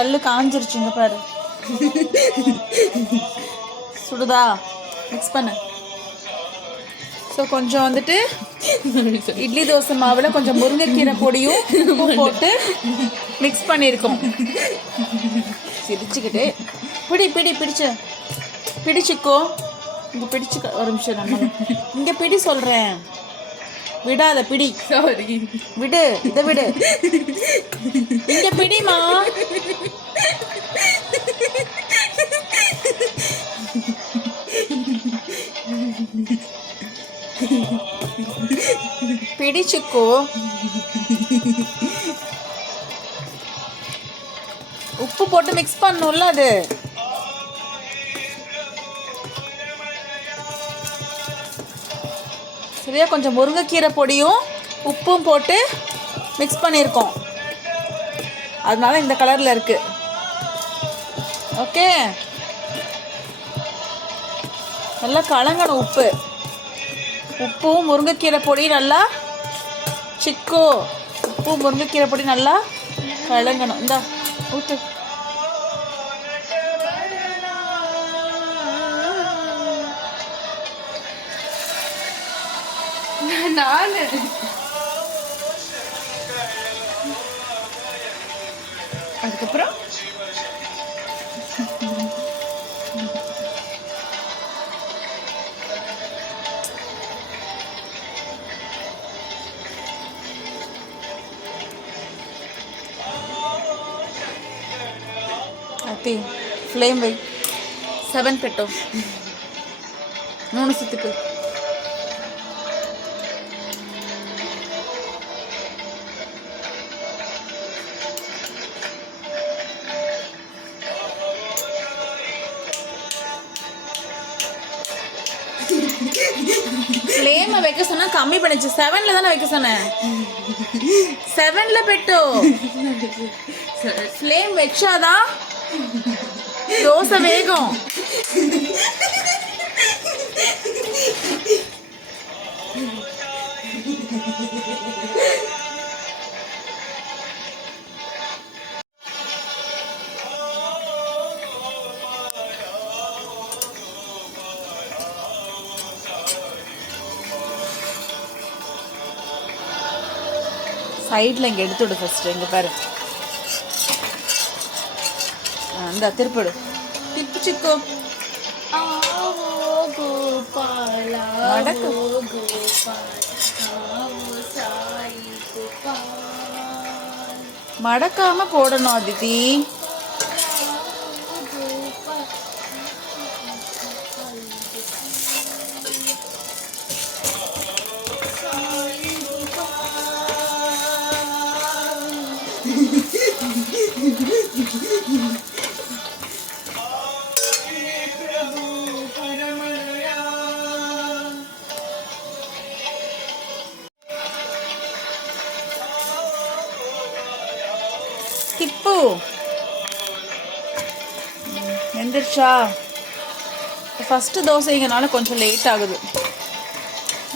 கல் காஞ்சிருச்சுங்க பாரு. சுடுதா? மிக்ஸ் பண்ண. ஸோ கொஞ்சம் வந்துட்டு இட்லி தோசை மாவில் கொஞ்சம் முருங்கைக்கீரை பொடியும் உப்பு போட்டு மிக்ஸ் பண்ணியிருக்கோம். சிரிச்சுக்கிட்டு பிடிச்சிக்கோ. இங்கே பிடிச்சிக்க ஒரு நிமிஷம். நம்ம இங்கே பிடி சொல்கிறேன். விடாத பிடி. சாரி, விடு, இதை விடு. இங்கே பிடிமா. பிடிச்சுக்கோ. உப்பு போட்டு மிக்ஸ் பண்ணணும்ல அது. சரியா? கொஞ்சம் முருங்கைக்கீரை பொடியும் உப்பும் போட்டு மிக்ஸ் பண்ணியிருக்கோம். அதனால இந்த கலரில் இருக்கு. ஓகே, நல்லா கலங்கணும். உப்பும் முருங்கைக்கீரை பொடி நல்லா சிக்கோ. உப்பு முருங்கைக்கீரை பொடி நல்லா கலங்கணும். இந்தா ஊற்று. நான் அதுக்கப்புறம் అతి ఫ్లేమ్ వై 7 పెట్టు. నూనె సిత్తుకు. ఫ్లేమ్ வைக்க சொன்னா கம்மி பண்ணிச்சு. 7ல தானே வைக்க சொன்னேன். 7ல పెట్టు. ఫ్లేమ్ வச்சாதான் தோசை வேகும். சைடில் இங்கே எடுத்துவிடு ஃபஸ்ட்டு. இங்கே பாரு. இந்த திருப்பிடு. திருப்பிச்சிக்கோ. மடக்கு. மடக்காம போடணும் அதிதி. திப்பு எந்திரிச்சா? ஃபஸ்ட்டு தோசைங்கனால கொஞ்சம் லேட் ஆகுது.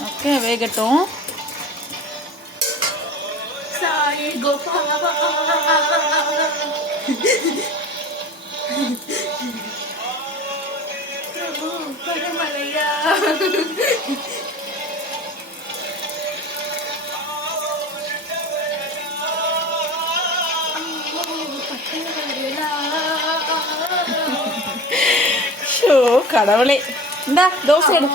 ஓகே, வேகட்டும். சாய் கோபாலா பிரபு பரமலையா. ஷோ கடவுளே. இந்தா தோசை எடு.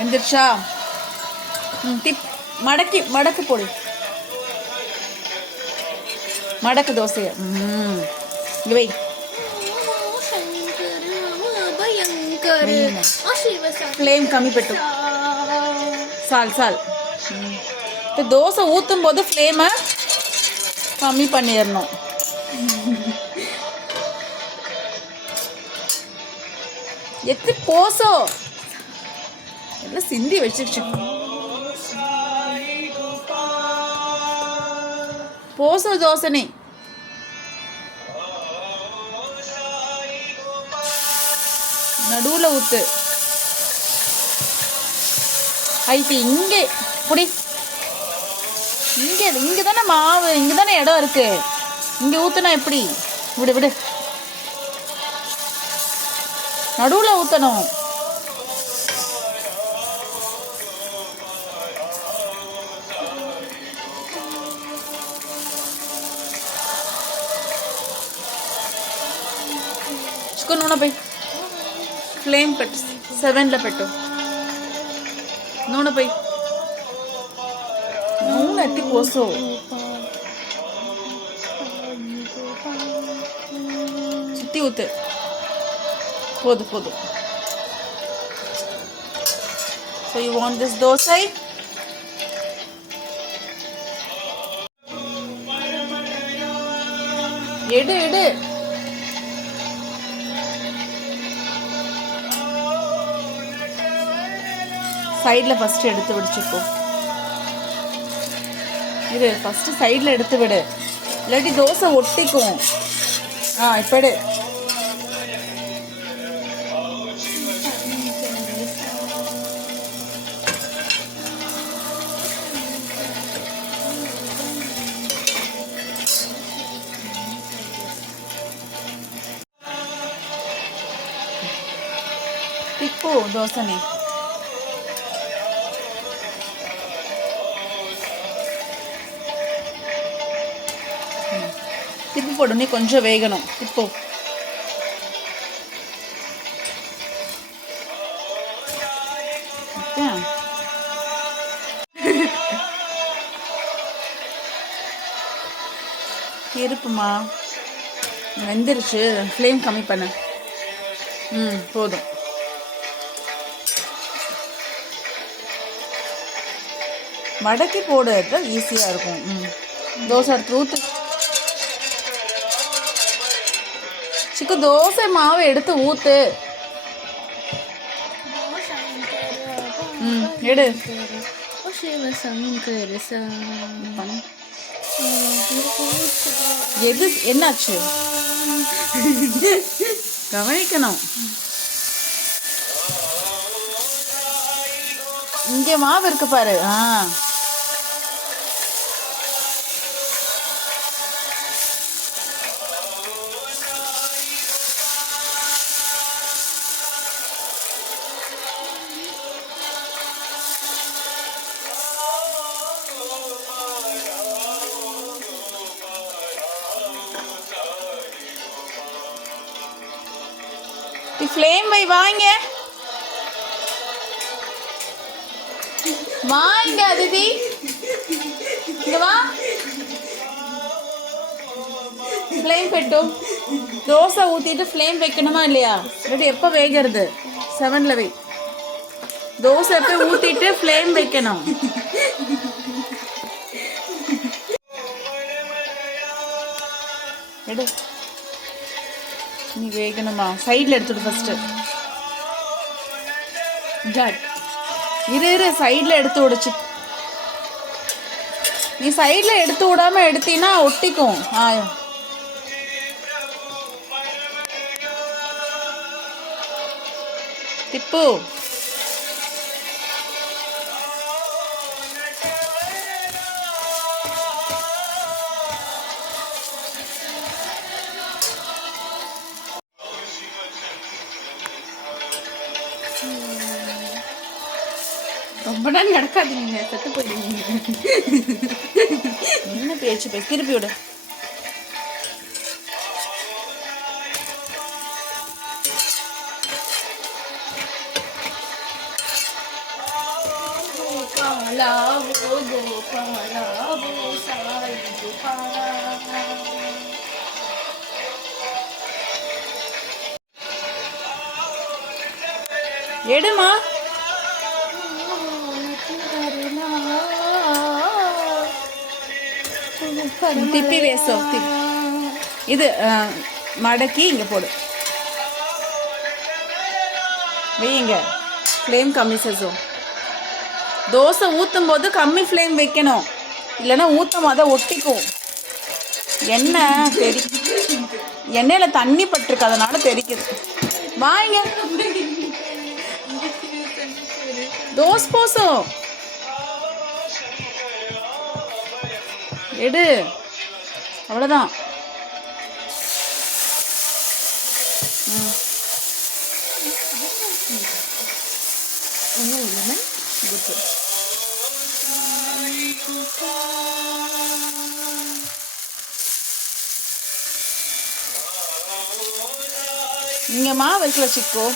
எந்திரிச்சா? டிப் மடக்கு போடு. மடக்கு தோசைய. வை. ஃப்ளேம் கம்மி పెట్టు. சால். இப்போ தோசை ஊற்றும் போது ஃப்ளேமை கம்மி பண்ணிடணும். எத்தி போசோ எல்லாம் சிந்தி வச்சிருச்சு. போசோ தோசனை நடுவில் ஊற்று. ஐட்டி இங்கே புடி. இங்கே தானே மாவு, இங்கே தானே இடம் இருக்கு. இங்கே ஊற்றுனா எப்படி? விடு விடு, நடுவில் ஊற்றணும். నూనె పోయి ఫ్లేమ్ పెట్టు, 7లో పెట్టు. నూనె పోయి, నూనె ఎత్తి పోసు. சுத்தி ஊத்து. போது. So you want this dosai? எடு சைடில் ஃபஸ்ட்டு எடுத்து விடுச்சுக்கோ. இது ஃபஸ்ட்டு சைடில் எடுத்து விடு, இல்லாட்டி தோசை ஒட்டிக்கும். இப்போ எடு. తిప్పు దోశని. తిప్పి పొడు, నీ కొంచెం వేగను. తిప్పు. இருப்புமா, வெந்துருச்சு. ஃப்ளேம் கம்மி பண்ணு. போதும். மடக்கி போடுறது ஈஸியாக இருக்கும். தோசை எடுத்து ஊற்று. சிக்கு தோசை மாவு எடுத்து ஊற்று. எடு. எது என்னாச்சு கவனிக்கணும். இங்கே மாவு இருக்கு பாரு. ஃப்ளேம் வை. வாங்க அதிதி, இங்க வா. ஃப்ளேம் పెట్టు. தோசை ஊற்றிட்டு ஃப்ளேம் வைக்கணுமா இல்லையா? ரெடி. எப்போ வேகிறது? 7ல் வை. தோசை எப்போ ஊற்றிட்டு ஃப்ளேம் வைக்கணும். எடு. நீ வேகணுமா? சைடில் எடுத்துடு ஃபஸ்ட்டு. இரு சைடில் எடுத்து விடுச்சு. நீ சைடில் எடுத்து விடாம எடுத்தீன்னா ஒட்டிக்கும். திப்பு. ரொம்ப நாள் நடக்காதீங்க, செத்து போயிடுவீங்க. என்ன பேச்சு போய் திருப்பி விடு. எடுமா. திப்பி வேசோ. இது மடக்கி இங்கே போடு. வையுங்க. ஃப்ளேம் கம்மி செஞ்சோம். தோசை ஊற்றும் போது கம்மி ஃப்ளேம் வைக்கணும், இல்லைன்னா ஊற்றும் அதை ஒட்டிக்கும். எண்ணெய் எண்ணெயில் தண்ணி பட்டிருக்கு, அதனால தெரிக்குது. வாங்க. தோசை போசம் எடு, அவ்வளோதான். இங்க மாவு வைக்கல சிக்கோ.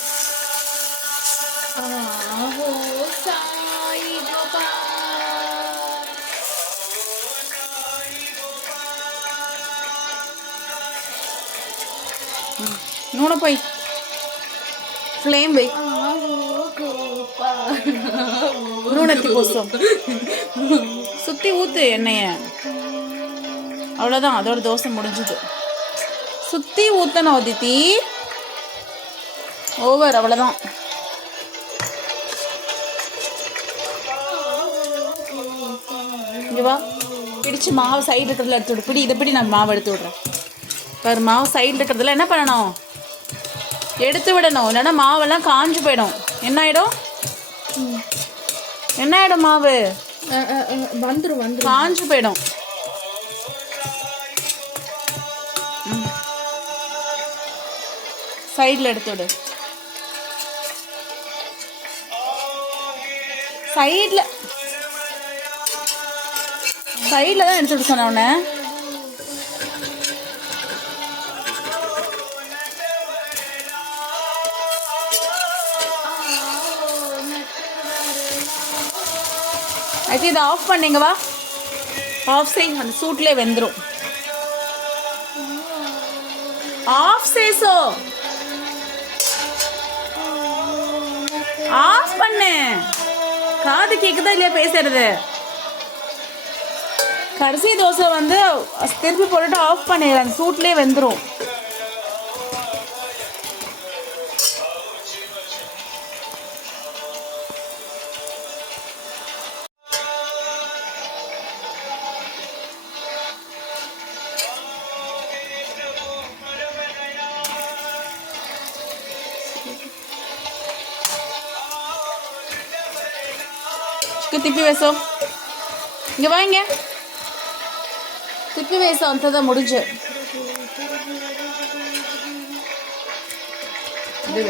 நூனை போய் ஃப்ளேம் வை. நூனத்தி கோசம் சுத்தி ஊத்து எண்ணெய. அவ்வளோதான், அதோட தோசை முடிஞ்சுது. சுத்தி ஊத்தணும் அதித்தி, ஓவர். அவ்வளோதான். இங்கே வா, பிடிச்சு மாவு சைடு இருக்கிறதுல எடுத்து விடு. பிடி, இதை பிடி, நான் மாவு எடுத்து விட்றேன். பாரு, மாவு சைடில் இருக்கிறதுல என்ன பண்ணணும், எடுத்து விடணும். இல்லைன்னா மாவெல்லாம் காஞ்சு போயிடும். என்ன ஆகிடும், என்ன ஆகிடும், மாவு வந்துடும், காஞ்சு போயிடும். சைடில் எடுத்து விடு. சைடில் தான் எடுத்து விட சொன்ன உடனே. ஆக்சுவலி இதை ஆஃப் பண்ணிங்க, வா ஆஃப் செய், அந்த சூட்லேயே வெந்துடும். ஆஃப் சேசோ, ஆஃப் பண்ணு. காது கேக்குதா இல்லையா பேசுறது? கடைசி தோசை வந்து திருப்பி போட்டுட்டு ஆஃப் பண்ணிடு, அந்த சூட்லேயே வெந்துடும். తిప్పి వేసావు, இங்கே வாங்க, తిప్పి వేసావు, అంతதான் முடிஞ்சு.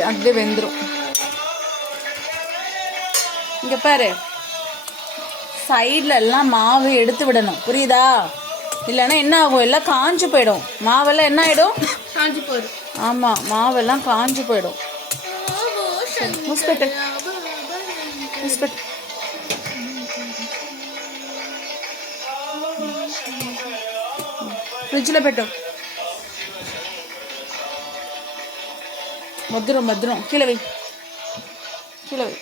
அப்படியே வெந்துடும். இங்கே பாரு, சைடில் எல்லாம் மாவு எடுத்து விடணும், புரியுதா? இல்லைன்னா என்ன ஆகும், எல்லாம் காஞ்சு போயிடும். மாவெல்லாம் என்ன ஆகிடும், காஞ்சு போயிடும். ஆமாம், மாவெல்லாம் காஞ்சு போயிடும். முஸ்பெட்டு முஸ்பெட்டு ఫ్రిడ్జ్లో పెట్టు. భద్రం భద్రం, కీழ வை, కీழ வை.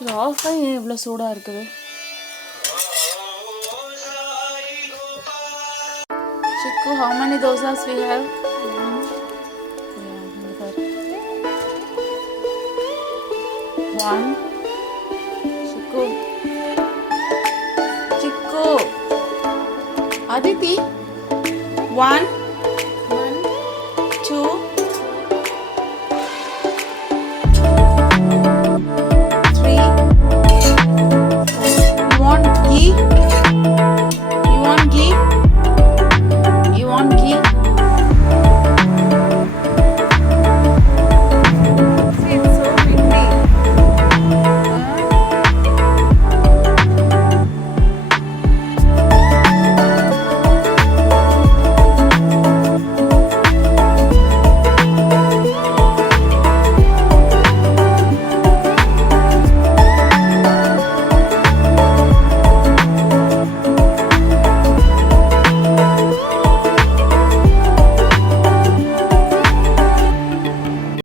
இது ஆஃப் ஆகி இவ்வளோ சூடாக இருக்குது. Chiku, how many dosas we have? One. Chiku. Aditi.